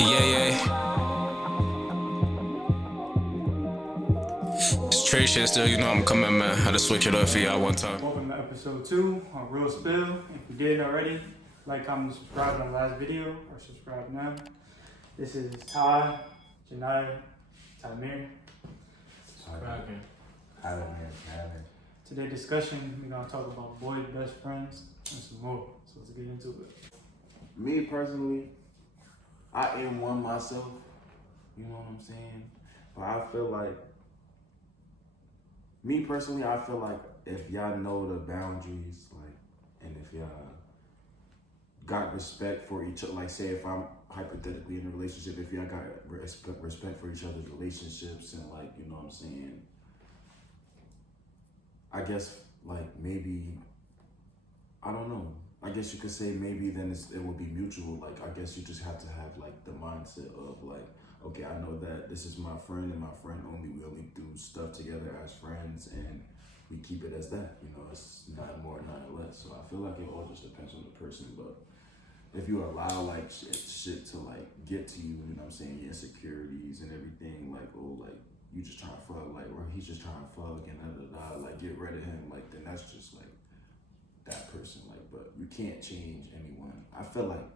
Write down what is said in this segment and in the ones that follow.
Yeah, yeah. It's Trey shit still, I'm coming, man. Had to switch it up for y'all one time. Welcome to episode 2 on Real Spill. If you didn't already, like, comment, subscribe on the last video, or subscribe now. This is Ty, Janaya, Tamir. Today's discussion, we're going to talk about boys' best friends and some more. So let's get into it. Me personally, I am one myself. You know what I'm saying? But I feel like, me personally, I feel like if y'all know the boundaries, like, and if y'all got respect for each other, like, say if I'm hypothetically in a relationship, if y'all got respect for each other's relationships and, like, you know what I'm saying, I guess, like, maybe, I don't know. I guess you could say maybe then it will be mutual. Like, I guess you just have to have, like, the mindset of, like, okay, I know that this is my friend and my friend only. We only do stuff together as friends and we keep it as that. You know, it's not more, not less. So I feel like it all just depends on the person. But if you allow, like, shit to, like, get to you, you know what I'm saying, your insecurities and everything, like, oh, like, you just trying to fuck, like, or he's just trying to fuck and like, get rid of him, like, then that's just, like, that person, like, but you can't change anyone. I feel like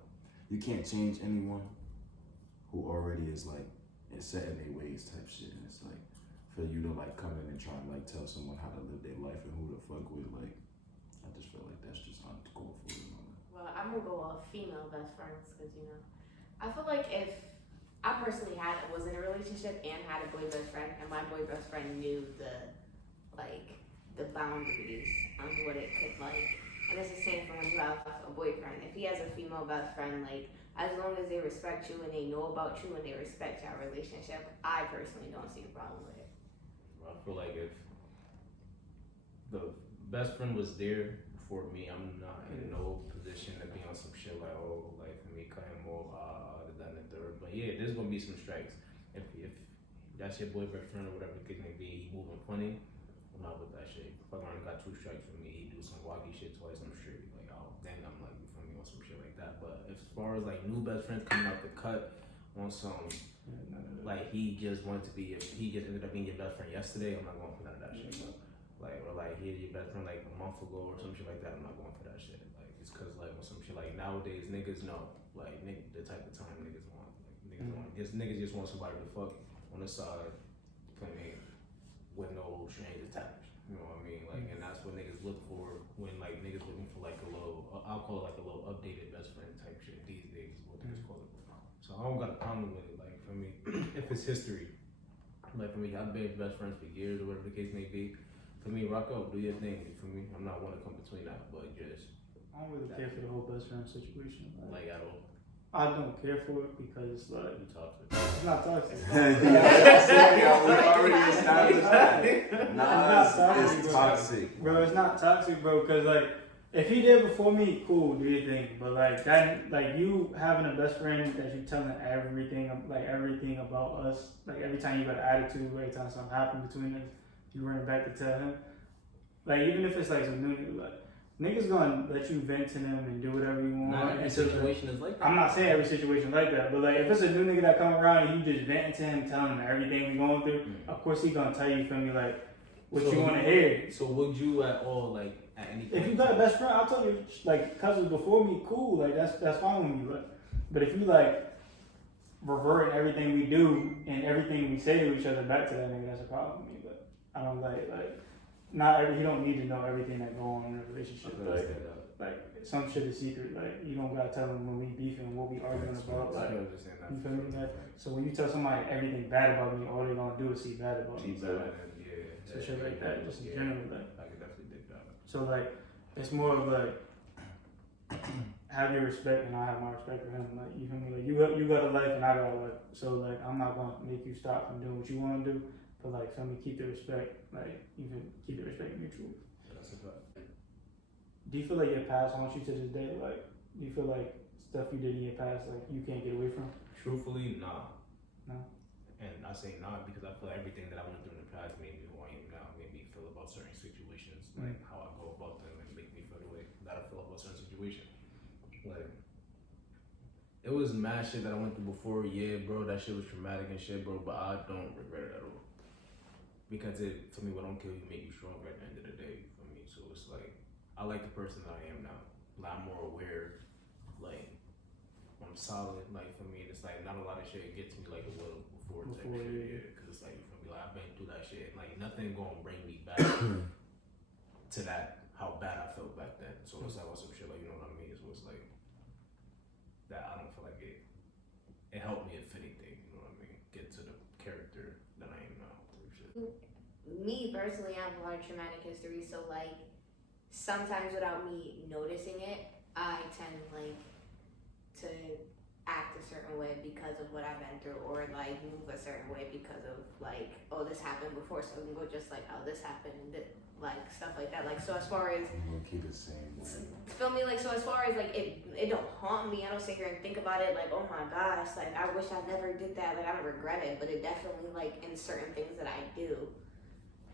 you can't change anyone who already is, like, set in their ways type shit, and it's like, for you to, like, come in and try and, like, tell someone how to live their life and who to fuck with, like, I just feel like that's just uncalled for. You know? Well, I'm gonna go off female best friends, because, I feel like if I personally was in a relationship and had a boy best friend, and my boy best friend knew the boundaries on what it could, like, and it's the same for when you have a boyfriend. If he has a female best friend, like, as long as they respect you and they know about you and they respect your relationship, I personally don't see a problem with it. I feel like if the best friend was there before me, I'm not in no position to be on some shit like, oh, like, for me cutting more, than the third. But yeah, there's gonna be some strikes. If that's your boy best friend or whatever the case may be, he moving funny, I'm not with that shit. If I already got 2 strikes from me, he do some wacky shit twice, I'm straight. Like, oh, then I'm like, you feel me, on some shit like that. But as far as, like, new best friends coming out the cut on some, like, he just ended up being your best friend yesterday, I'm not going for none of that shit. Like, or like, here's your best friend like a month ago or some shit like that, I'm not going for that shit. Like, it's cause, like, on some shit, like, nowadays niggas know, like, the type of time niggas want. Like, niggas just want somebody to fuck on the side, playing with no strings attached. You know what I mean? Like, and that's what niggas look for when, like, niggas looking for, like, a little, I'll call it, like, a little updated best friend type shit these days is what niggas call it. So I don't got a problem with it. Like, for me, if it's history, like, for me, I've been best friends for years or whatever the case may be. For me, rock out, do your thing. For me, I'm not one to come between that, but just. I don't really care for the whole best friend situation. Like, at all. I don't care for it because it's like, You toxic. it's not toxic. We already established that. Nah, it's toxic. Bro, it's not toxic, bro, because, like, if he did before me, cool, do your thing. But, like, that, like, you having a best friend that you telling everything about us, like, every time you got an attitude, every time something happened between us, you running back to tell him. Like, even if it's, like, some new, like, niggas gonna let you vent to them and do whatever you want. Not every situation is like that. I'm not saying every situation like that, but, like, if it's a new nigga that come around and you just venting to him, telling him everything we going through, of course he gonna tell you, feel me, like, what you want to hear. So would you at all, like, at any point? If you got a best friend, I'll tell you, like, cousins before me, cool, like, that's fine with me. But if you, like, revert everything we do and everything we say to each other back to that nigga, that's a problem with me. But I don't you don't need to know everything that go on in a relationship. Like, some shit is secret. Like, you don't gotta tell them when we beefing and what we arguing about. Like, you feel me? Like, so when you tell somebody everything bad about me, all they gonna do is see bad about me. So shit like that, just in general. Like, I could definitely dig that. so, like, it's more of, like, have your respect and I have my respect for him. Like, you feel me? Like, you got a life and I got a life. So, like, I'm not gonna make you stop from doing what you wanna do. But, like, feel me, keep the respect. Like, you can keep the respect mutual. That's a fact. Do you feel like your past haunts you to this day? Like, do you feel like stuff you did in your past, like, you can't get away from? Truthfully, nah. No? And I say not because I feel everything that I went through in the past made me who I am now, made me feel about certain situations, like how I go about them and make me feel the way that I feel about certain situations. Like, it was mad shit that I went through before. Yeah, bro, that shit was traumatic and shit, bro. But I don't regret it at all because it, for me, what don't kill you make you stronger at the end of the day. For me, so it's like I like the person that I am now. Like, I'm more aware. Like I'm solid. Like for me, it's like not a lot of shit gets me like it was before type shit. Yeah, because it's like for me, like I've been through that shit. Like nothing gonna bring me back to that how bad I felt back then. So it's like some shit like you know what I mean. So it's like that I don't feel like it helped me if anything, you know what I mean? Get to the character that I am now. Me personally, I have a lot of traumatic history, so like sometimes without me noticing it, I tend like to act a certain way because of what I've been through, or like move a certain way because of like, oh, this happened before, so we can go just like, oh, this happened and like stuff like that. Like, so as far as keep the same way. feel me, like, so as far as like it don't haunt me. I don't sit here and think about it like, oh my gosh, like I wish I never did that. Like I don't regret it, but it definitely like in certain things that I do,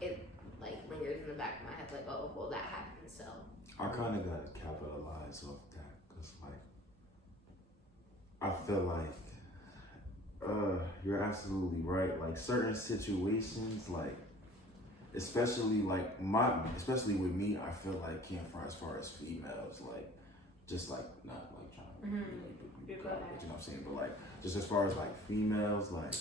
it like lingers in the back of my head. Like, oh, well, that happened. So I kind of got to capitalize off that because like I feel like you're absolutely right. Like certain situations, like. Especially especially with me, I feel like as far as females, like just like not like trying to be like you know what I'm saying, but like just as far as like females, like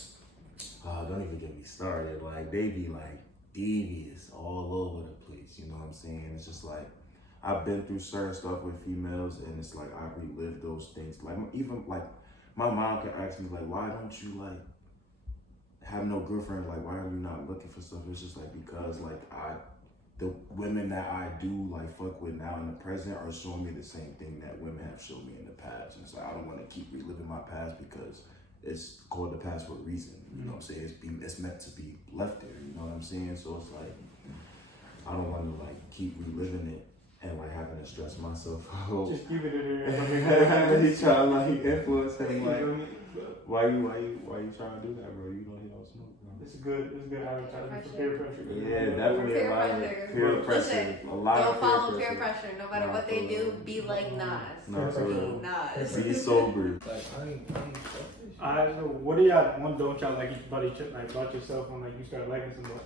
don't even get me started. Like they be like devious all over the place, you know what I'm saying? It's just like I've been through certain stuff with females, and it's like I relive those things. Like even like my mom can ask me like, why don't you like have no girlfriend, like why are you not looking for stuff? It's just like because like the women that I do like fuck with now in the present are showing me the same thing that women have shown me in the past. And so I don't want to keep reliving my past because it's called the past for a reason. You know what I'm saying? It's meant to be left there, you know what I'm saying? So it's like I don't want to like keep reliving it and like having to stress myself out. Just keep it in there. He's trying to like influence him like why you trying to do that, bro? You don't hit all smoke, bro. It's good advertising for peer pressure. Yeah, definitely a lot of peer pressure. A lot don't of follow peer pressure. No matter what they do, be like Nas. No, for real. Nas. Be sober. Like I don't know. What do y'all don't y'all like about yourself when like you start liking somebody?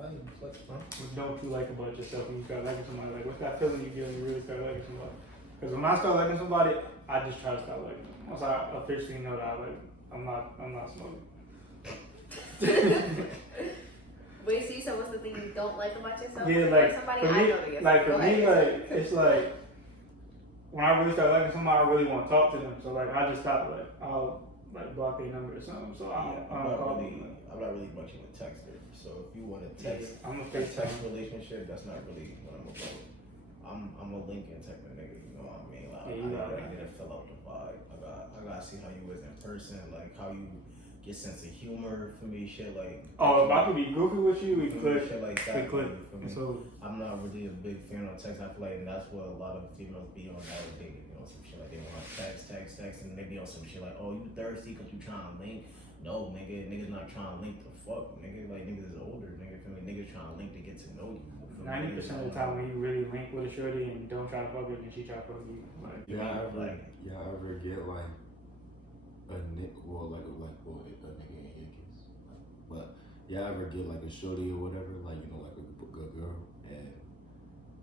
I ain't flex, bro. What don't you like about yourself when you start liking somebody? Like what's that feeling you get when you really start liking somebody? Because when I start liking somebody, I just try to start liking them. Once I officially know that I like them, I'm not smoking. Wait, see, so what's the thing you don't like about yourself? Yeah, like like somebody for I me, know to get like for go me, ahead. like it's like when I really start liking somebody, I really want to talk to them. So like I just stop like I'll like block their number or something. So I don't call them. I'm not really much of a texter. So if you want to text, I'm a text FaceTime. relationship, that's not really what I'm about. I'm a Lincoln type of nigga, you know what I mean? Like, I need to fill out the vibe. I gotta see how you is in person, like how you get sense of humor for me, shit like. Oh, if I could be goofy with you, we for me, could shit like that. click. For me. So I'm not really a big fan of text. I feel like that's what a lot of females be on nowadays. You know, some shit like they want text, and they be on some shit like, oh, you thirsty because you trying to link. No, niggas not trying to link the fuck. Nigga, like niggas is older. Nigga, for me, niggas trying to link to get to know you. 90% of the time when you really link with a shorty and you don't try to fuck her and she try to fuck you, like Y'all ever get like a nigga, well, a nigga and hickeys, but y'all ever get like a shorty or whatever, like you know, like a good girl, and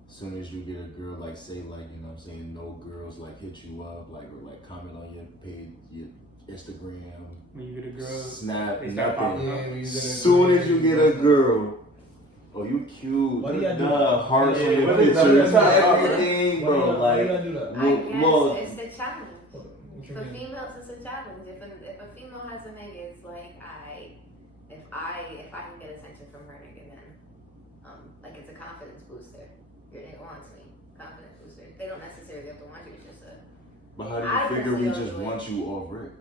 as soon as you get a girl, like say like you know what I'm saying, no girls like hit you up, like or like comment on your page, your Instagram, when you get a girl, Snap, they start popping up. nothing. As soon as you get a girl. Oh, you cute. Why do y'all do the that? hearts on Yeah, your what is that? pictures, That's not everything, Why bro. do y'all do that? I guess look. it's the challenge. What you For mean? females, it's a challenge. If a female has a nigga, it's like if I can get attention from her nigga, then like it's a confidence booster. Your nigga wants me, confidence booster. They don't necessarily have to want you. It's just a. But how do I you figure we personally just don't do it. want you off rip?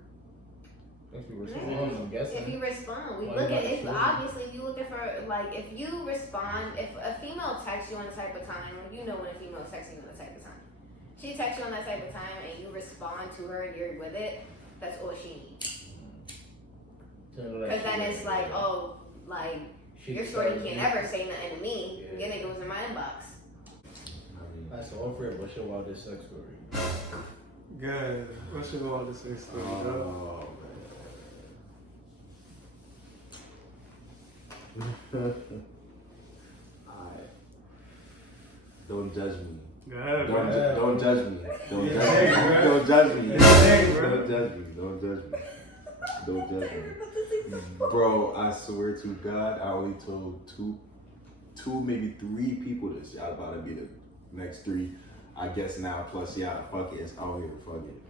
If you respond, I'm guessing. If you respond, we Why look you at not if sure? obviously if you looking for like if you respond, if a female texts you on a type of time, you know when a female texts you on a type of time. She texts you on that type of time and you respond to her and you're with it, that's all she needs. Because then it's like, oh, like your shorty can't ever say nothing to me. Yeah. Your nigga was in my inbox. I mean, Alright, so off rip, what's your wildest sex story? God, what's your all this story, dog? Man. Alright. Don't judge me. God, Don't judge me. Don't Yeah, judge me. bro. Don't judge me. Yeah, bro. Don't judge me. Don't judge me. Don't judge me. Bro, I swear to God, I only told two, maybe three people this. Y'all about to be the next three. I guess now, plus y'all, fuck it, it's out here, fuck it.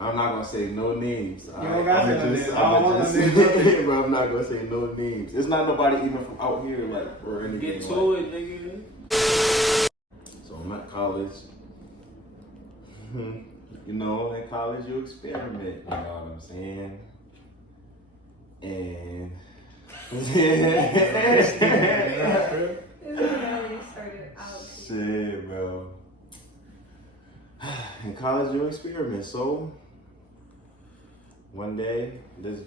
I'm not gonna say no names. You don't gotta say no names. I don't want no names. But I'm not gonna say no names. It's not nobody even from out here, like, or anything. Get to like. it, nigga. So I'm at college. You know, in college you experiment, you know what I'm saying? And shit, bro. In college you experiment. So one day, this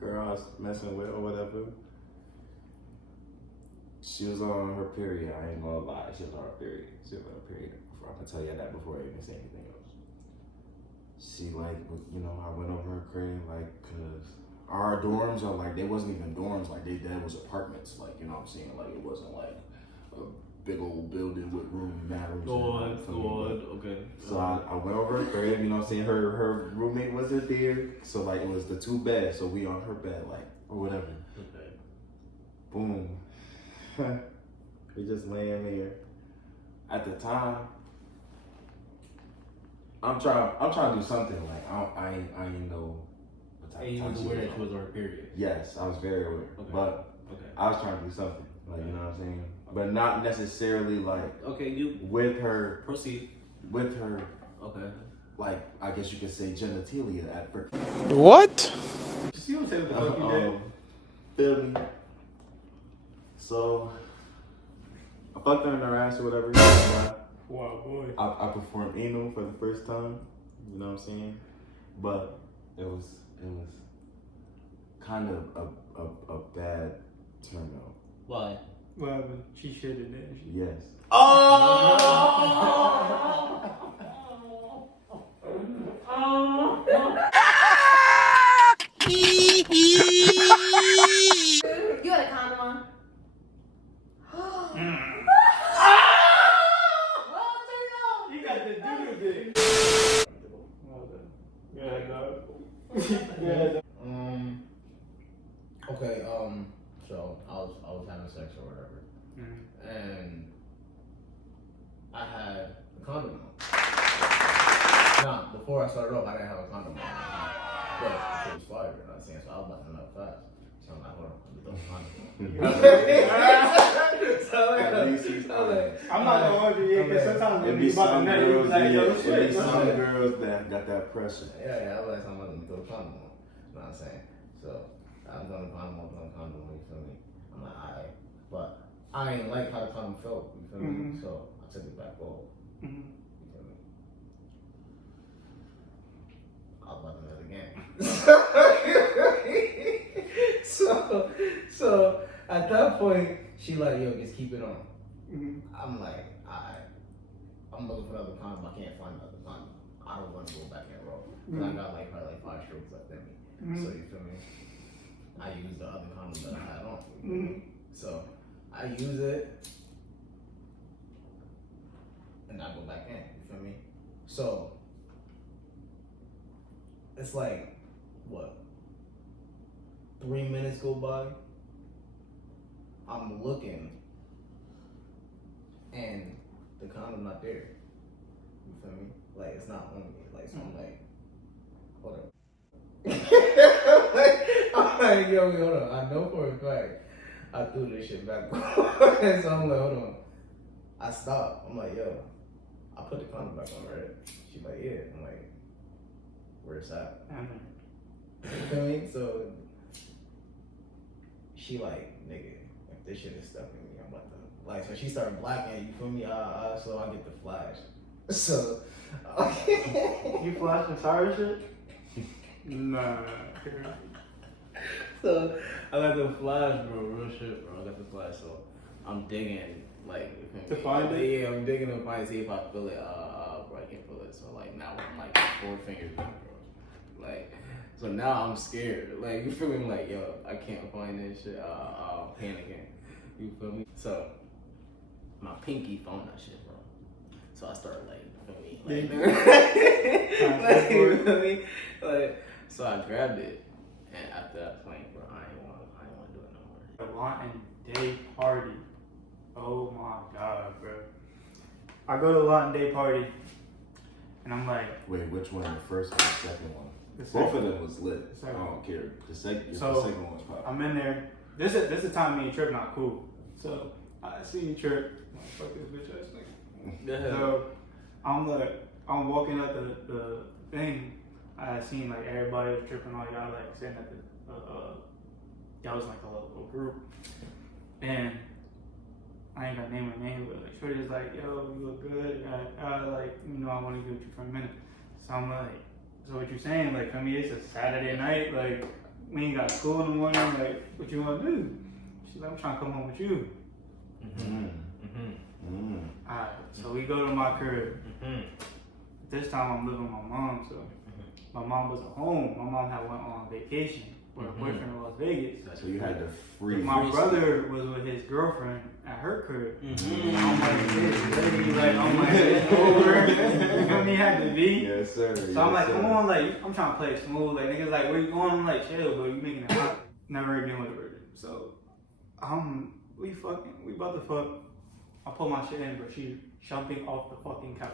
girl I was messing with or whatever, she was on her period. I ain't gonna lie, she was on her period. She was on her period. I'm gonna tell you that before I even say anything else. She like, you know, I went over her crib, like, cause our dorms are like, they wasn't even dorms, like that was apartments, like, you know what I'm saying? Like, it wasn't like a big old building with mad rooms. Okay. So I went over her crib, you know what I'm saying? Her roommate wasn't there, so like it was the two beds, so we on her bed, like, or whatever. Okay. Boom. We just laying there. At the time, I'm trying to do something, like I ain't know what type And you of was time aware that she was on her period. Yes, I was very aware, Okay. but Okay. I was trying to do something, like, you know what I'm saying? But not necessarily like Okay, you with her, proceed. Okay, like, I guess you could say genitalia at first. What? She don't say what the fuck you did. Feel me? So I fucked her in her ass or whatever. You know, Wow, boy. I performed anal for the first time. You know what I'm saying? But it was kind of a bad turnout. Why? Well, but she should have, didn't she? Yes. You had a condom on? You got the doo-doo dick. Yeah, dog. Yeah. Okay, so I was having sex or whatever, and I had a condom on. Now, before I started off, I didn't have a condom on, but it was fire, you know what I'm saying? So I was about to nut fast. So I'm like, hold on, let me throw the condom on. At least he's honest. I'm not gonna hold you yet, because sometimes It when be you about to some nut, you girls, be like, yo, it shit. be some girls that got that pressure. Yeah, I was like, I'm let me throw the condom on. You know what I'm saying? So I'm throwing the condom on, you feel me? I'm like, alright. But I ain't like how the condom felt, you feel me? So I took it back off. You feel me? I was about to nut again. So at that point, she like, yo, just keep it on. I'm like, alright. I'm looking for another condom. I can't find another condom. I don't want to go back and roll. I got like probably like 5 strokes left in me. So you feel me? I used the other condom that I had on. You feel me? So I use it and I go back in. You feel me? So it's like what? 3 minutes go by. I'm looking and the condom not there. You feel me? Like it's not on me. Like so I'm like, hold up. I'm like, yo, hold on. I know for a fact I threw this shit back. And so I'm like, hold on. I stopped. I'm like, yo, I put the condom back on, right? She's like, yeah. I'm like, where's that? You feel me? So she like, nigga, if this shit is stuck in me, I'm about to like. So she started blacking. You feel me? So I get the flash. So You flashing sorry shit? Nah. So I got the flash, bro. Real shit, bro. I got the flash. So I'm digging Like, To find it? Yeah, I'm digging to find, see if I feel it. Bro, I can't feel it. So, like, now I'm like 4 fingers in, bro. Like, so now I'm scared. Like, you feel me? I'm like, yo, I can't find this shit. Panicking. You feel me? So, my pinky found that shit, bro. So I started, like, you feel me? Like, you feel me? Like, so I grabbed it. And after that point, bro, I ain't want to do it no more. The Lawton Day party. Oh my god, bro. I go to the Lawton Day party, and I'm like, Wait, which one? The first or the second one? The Both second. of them was lit. The I second. don't care. The second So, one was pop. I'm in there. This is the time me and Trip not cool. So I see Trip. Like, fuck this bitch ass nigga. So I'm walking up the thing. I seen like everybody was tripping, all y'all like sitting at the y'all was like a little group, and I ain't gonna name her name, but like Shorty's like, yo, you look good. Like, you know, I want to be with you for a minute. So I'm like, so what you saying? Like, come here, it's a Saturday night. Like, we ain't got school in the morning. Like, what you want to do? She's like, I'm trying to come home with you. Alright, so we go to my crib. This time I'm living with my mom, so my mom wasn't home. My mom had went on vacation with her boyfriend in Las Vegas. So you had to free. My brother was with his girlfriend at her crib. I'm like, this lady, like, I'm like, it's over. You feel me? Had to be. Yes, sir. So I'm like, come on, like, I'm trying to play it smooth. Like, niggas like, where you going? I'm like, chill, bro. You making it hot. Never again with a virgin. So, we about to fuck. I pull my shit in, but she's jumping off the fucking couch.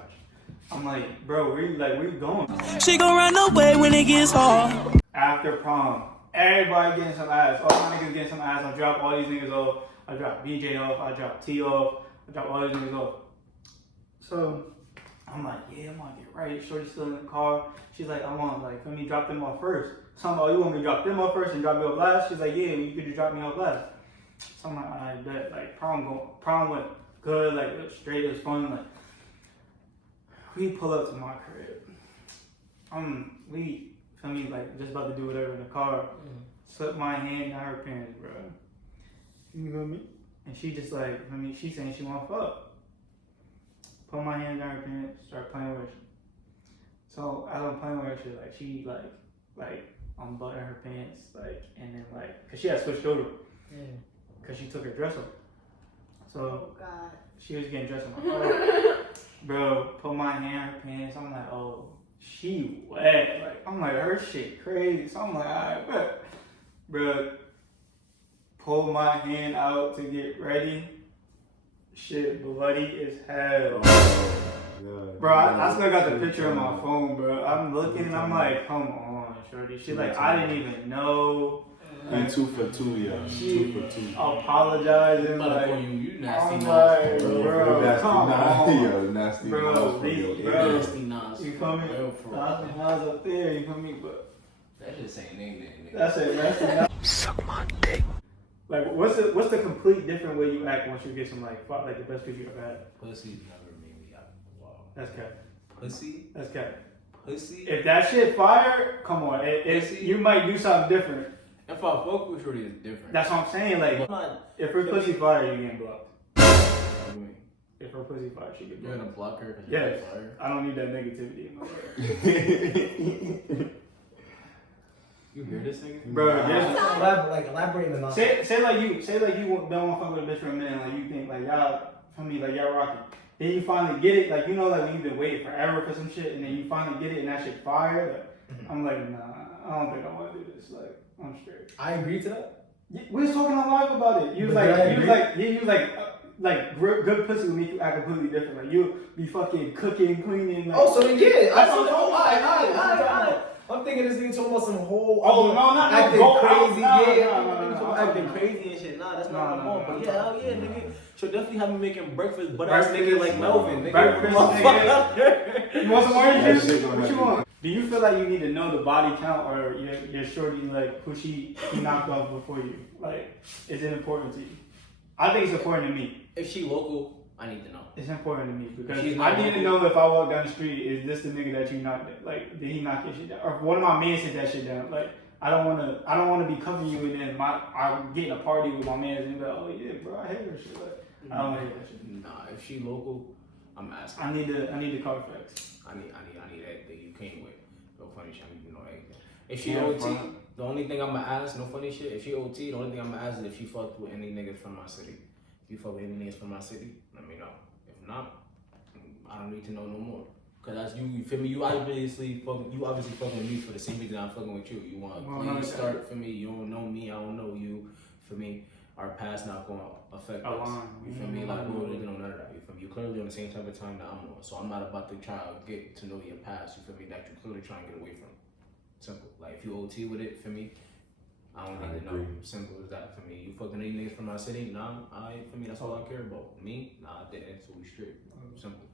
I'm like, bro, where you going? She gon' run away when it gets hard. After prom, everybody getting some ass. All my niggas getting some ass. I drop all these niggas off. I drop BJ off. I drop T off. I drop all these niggas off. So I'm like, yeah, I'm gonna get right. Shorty's still in the car. She's like, I want, like, let me drop them off first. So I'm like, oh, you want me to drop them off first and drop me off last? She's like, yeah, you could just drop me off last. So I'm like, I bet. Like, prom went good. Like, it was straight. It was fun. Like, we pull up to my crib. We, feel me, like, just about to do whatever in the car. Slip my hand down her pants, bro. You feel me? And she just like, I mean, she saying she want to fuck. Put my hand down her pants, start playing with her. So as I'm playing with her, she like, she like unbutton her pants, like, and then like, cause she had switched over, cause she took her dress off. So Oh God. she was getting dressed in my car. Bro, put my hand in her pants. I'm like, oh, she wet. Like, I'm like, her shit crazy. So I'm like, alright, bet. Bro, pull my hand out to get ready. Shit, bloody as hell. Bro, I still got the picture on my phone, bro. I'm looking and I'm like, come on, shorty. She like, I didn't even know. And 2 for 2, yeah. She 2 for 2. apologizing, like, you nasty I'm nasty. like, bro, come on. Yo, nasty Bro, Nas for these- your bro. ear. Nasty Nas. You feel me? Real for real. Nasty Nas up there, you feel me? But That just ain't name. that's it, nasty Nas. Suck my dick. Like, what's the complete different way you act once you get some like the best piece you ever had? Pussy's never made me act. Wow. That's cat. Pussy? That's cat. Pussy? If that shit fire, come on. If you might do something different. If I fuck with Shorty, it's different. That's what I'm saying. Like, if her pussy fire, you get blocked. What do you mean? If her pussy fire, she get You're blocked. gonna block her because Yes. you're fire? I don't need that negativity in my life. You hear this nigga? Bro, Elaborate on say like you don't want to fuck with a bitch for a minute, like you think like y'all, for me, like y'all rocking. Then you finally get it, like you know, like when you've been waiting forever for some shit, and then you finally get it, and that shit fire. Like, I'm like, nah, I don't think I want to do this. Like, I'm straight. I agree to that. We was talking on live about it. You was like, good pussy will make you act completely different. Like you be fucking cooking, cleaning. Like, Oh, so then yeah. That's I'm thinking this nigga talking about some whole. Oh, no, not acting go crazy. out. No, Yeah, no. acting crazy and shit. Nah, that's not what I'm on. But yeah, hell yeah, nigga. She'll definitely have me making breakfast, but ass nigga like Melvin. Nigga, Breakfast, motherfucker. You want some orange That juice? shit gonna What you make want? Do you feel like you need to know the body count or your shorty, like, who he knocked off before you? Like, is it important to you? I think it's important to me. If she local, I need to know. It's important to me because She's I not need to local. know if I walk down the street, is this the nigga that you knocked? Like, did he knock your shit down? Or if one of my men said that shit down. Like, I don't wanna be covering you and then I'm getting a party with my man and be like, oh yeah, bro, I hate her shit. Like, I don't hear that shit. Nah, if she local, I'm asking. I need the Carfax. I need everything you came with. No funny shit. I need to know everything. If she Yeah, OT, fine. the only thing I'm gonna ask, no funny shit. If she OT, the only thing I'm gonna ask is if she fucked with any niggas from my city. If you fuck with any niggas from my city, let me know. If not, I don't need to know no more. Cause that's you. You feel me? You obviously fucking with me for the same reason I'm fucking with you. You want a Well, clean no, start for me. You don't know me. I don't know you. For me, our past not gonna affect us. You feel me? Like we don't know none of that. You feel me? You're clearly on the same type of time that I'm on. So I'm not about to try to get to know your past. You feel me? That you're clearly trying to get away from. Simple. Like if you OT with it for me, I don't need to know. Simple as that for me. You fucking any niggas from my city? Nah, for me that's all I care about. Me? Nah, I didn't. So we straight. Simple.